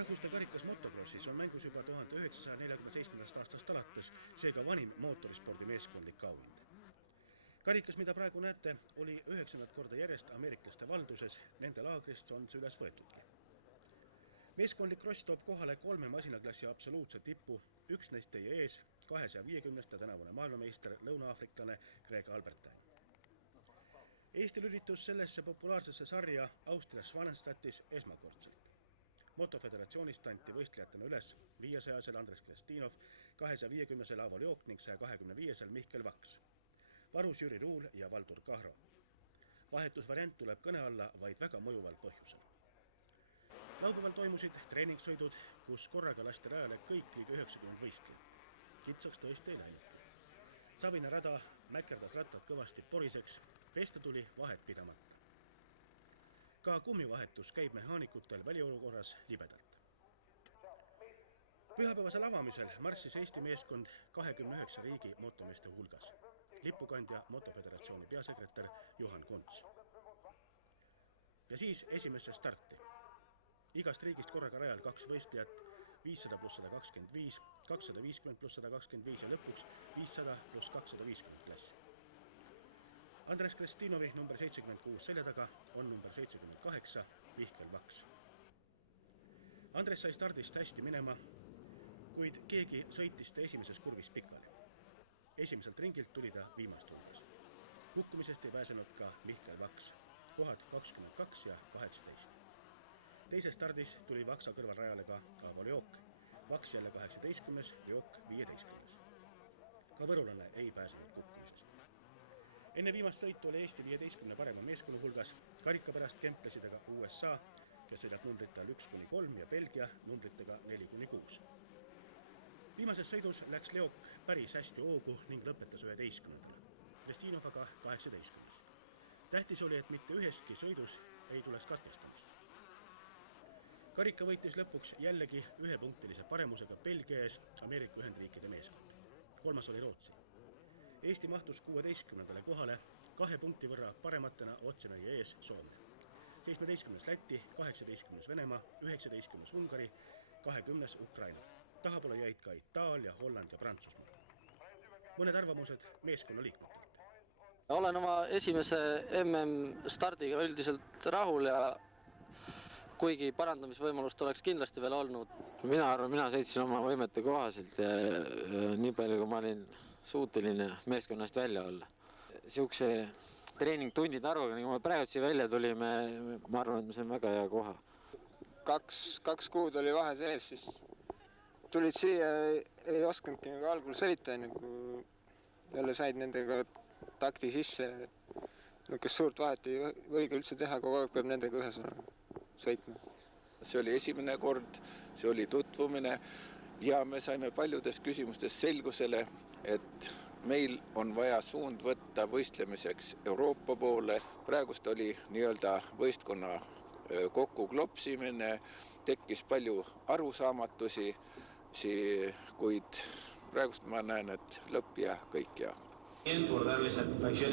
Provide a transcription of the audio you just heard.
Rahvuste karikas motokrossis on mängus juba 1947. aastast alates, seega vanim mootorispordi meeskondlik auhind. Karikas, mida praegu näete, oli 9. korda järjest ameeriklaste valduses, nende laagrist on see üles võetudki. Meeskondlik kross toob kohale 3 masinaklassi absoluutse tippu, üks neist teie ees, 250 tänavune maailmameister lõuna-aafriklane Greg Albertine. Eesti lülitus sellesse populaarsesse sarja Austrias Schwanenstadtis esmakordselt. Motoföderatsioonist anti võistlejatena üles 500-sel Andres Kristinov, 250-sel Aavo Leok ning 125-sel Mihkel Vaks. Varus Jüri Ruul ja Valdur Kahro. Vahetusvariant tuleb kõne alla vaid väga mõjuval põhjusel. Laupäeval toimusid treeningsõidud, kus korraga lasti rajale kõik ligi 90 võistlejat. Kitsaks tõesti ei läinud. Savine rada mäkerdas rattad kõvasti poriseks, pesta tuli vahet pidamata. Ka kummivahetus käib mehaanikutel väliolukorras libedalt. Pühapäevasel avamisel marssis Eesti meeskond 29 riigi motomeeste hulgas. Lipukandja Motoföderatsiooni peasekretär Johan Kunts. Ja siis esimesse starti. Igast riigist korraga rajal 2 võistlejat, 500 + 125, 250 + 125 ja lõpuks 500 + 250 klass. Andres Kristinovi number 76 selja taga on number 78 Mihkel Vaks. Andres sai stardist hästi minema, kuid keegi sõitis ta esimeses kurvis pikali. Esimeselt ringilt tuli ta viimast hulgas. Kukkumisest ei pääsenud ka Mihkel Vaks, kohad 22 ja 18. Teises stardis tuli Vaksa kõrval rajale ka Aavo Leok, Vaks jälle 18, Leok 15. Ka võrulane ei pääsenud kukkumisest. Enne viimast sõitu oli Eesti 15 parema meeskonna hulgas, karika pärast kemplesid aga USA, kes sõidab numbrite all 1-3 ja Belgia numbritega 4-6. Viimases sõidus läks Leok päris hästi hoogu ning lõpetas 11. Kristinov aga 18. Tähtis oli, et mitte üheski sõidus ei tuleks katkestamist. Karika võitis lõpuks jällegi 1-punktilise paremusega Belgia ees Ameerika Ühendriikide meeskond. 3. oli Rootsi. Eesti mahtus 16. kohale, 2 punkti võrra parematena otse meie ees Soome. 17. Läti, 18. Venemaa, 19. Ungari, 20. Ukraina. Tahapoole jäid ka Itaalia, Holland ja Prantsusmaa. Mõned arvamused meeskonna liikmetelt. Olen oma esimese MM stardiga üldiselt rahul ja kuigi parandamisvõimalust oleks kindlasti veel olnud. Mina sõitsin oma võimete kohaselt ja nii palju, kui ma olin suuteline meeskonnast välja olla. Siukse treeningtundide arvuga, nagu me praegu siia välja tulime, ma arvan, et me saime väga hea koha. 2 kuud oli vahe sees, siis tulid siia, ei oskanudki nagu algul sõita, nagu jälle said nendega takti sisse. Kas suurt vahet ei võiga üldse teha, kogu aeg peab nendega ühes olema sõitma. See oli esimene kord, see oli tutvumine ja me saime paljudes küsimustes selgusele, et meil on vaja suund võtta võistlemiseks Euroopa poole. Praegust oli nii-öelda võistkonna kokkuklopsimine, tekkis palju arusaamatusi, kuid praegust ma näen, et lõpp ja kõik ja.